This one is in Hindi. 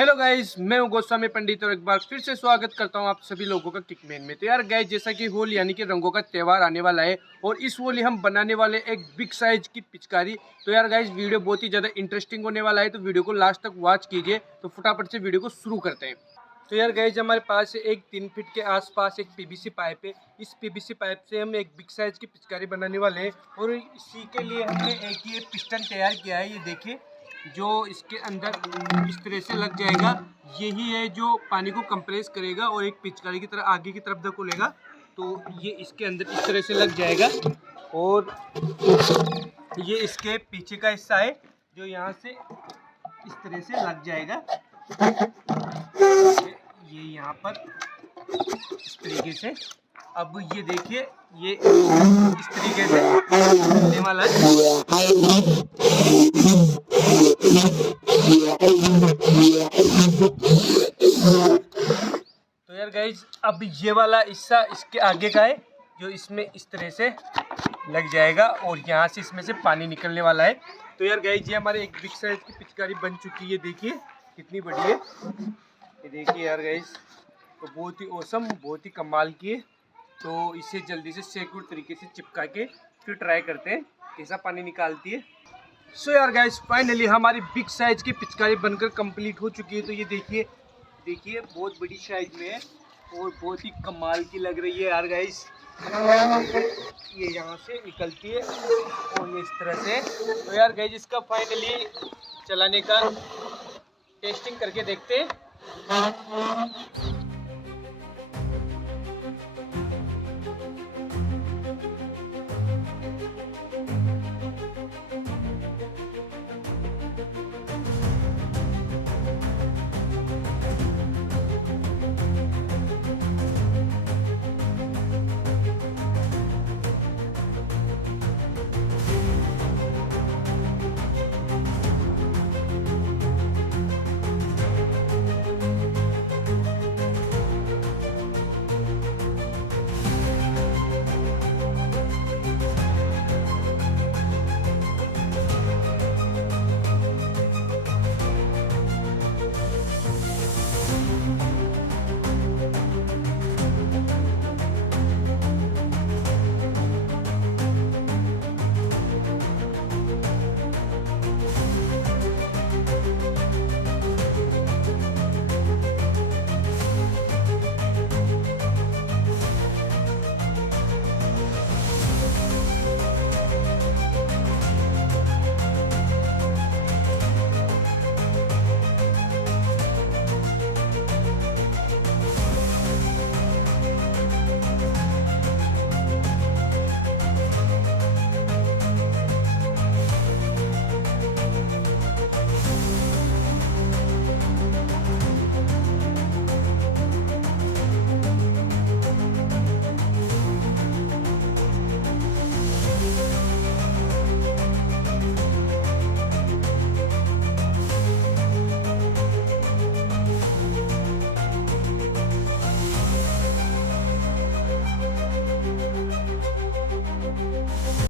हेलो गाइज, मैं हूं गोस्वामी पंडित और एक बार फिर से स्वागत करता हूं आप सभी लोगों का किकमैन में। तो यार गाइज, जैसा कि होली यानी कि रंगों का त्यौहार आने वाला है और इस होली हम बनाने वाले एक बिग साइज की पिचकारी। तो यार गाइज, वीडियो बहुत ही ज़्यादा इंटरेस्टिंग होने वाला है, तो वीडियो को लास्ट तक वॉच कीजिए। तो फटाफट से वीडियो को शुरू करते हैं। तो यार गाइज, हमारे पास एक 3 फीट के आसपास एक पीवीसी पाइप है। इस पीवीसी पाइप से हम एक बिग साइज की पिचकारी बनाने वाले हैं और इसी के लिए हमने एक ये पिस्टन तैयार किया है। ये देखिए, जो इसके अंदर इस तरह से लग जाएगा, यही है जो पानी को कंप्रेस करेगा और एक पिचकारी की तरह आगे की तरफ धकेलेगा। तो ये इसके अंदर इस तरह से लग जाएगा और ये इसके पीछे का हिस्सा है जो यहाँ से इस तरह से लग जाएगा। ये यहाँ पर इस तरीके से। अब ये देखिए, ये इस तरीके से चलने वाला है। तो यार गाइज, अब ये वाला हिस्सा इसके आगे का है जो इसमें इस तरह से लग जाएगा और यहाँ से इसमें से पानी निकलने वाला है। तो यार गाइज, ये हमारे एक बिग साइज की पिचकारी बन चुकी है। देखिए कितनी बड़ी है, ये देखिए यार गाइज। तो बहुत ही औसम, बहुत ही कमाल की है। तो इसे जल्दी से सिक्योर तरीके से चिपका के फिर ट्राई करते हैं कैसा पानी निकालती है। सो यार गाइस, फाइनली हमारी बिग साइज की पिचकारी बनकर कंप्लीट हो चुकी है। तो ये देखिए देखिए, बहुत बड़ी साइज में है और बहुत ही कमाल की लग रही है यार गाइस। ये यहाँ से निकलती है और ये इस तरह से। तो यार गाइस, इसका फाइनली चलाने का टेस्टिंग करके देखते हैं।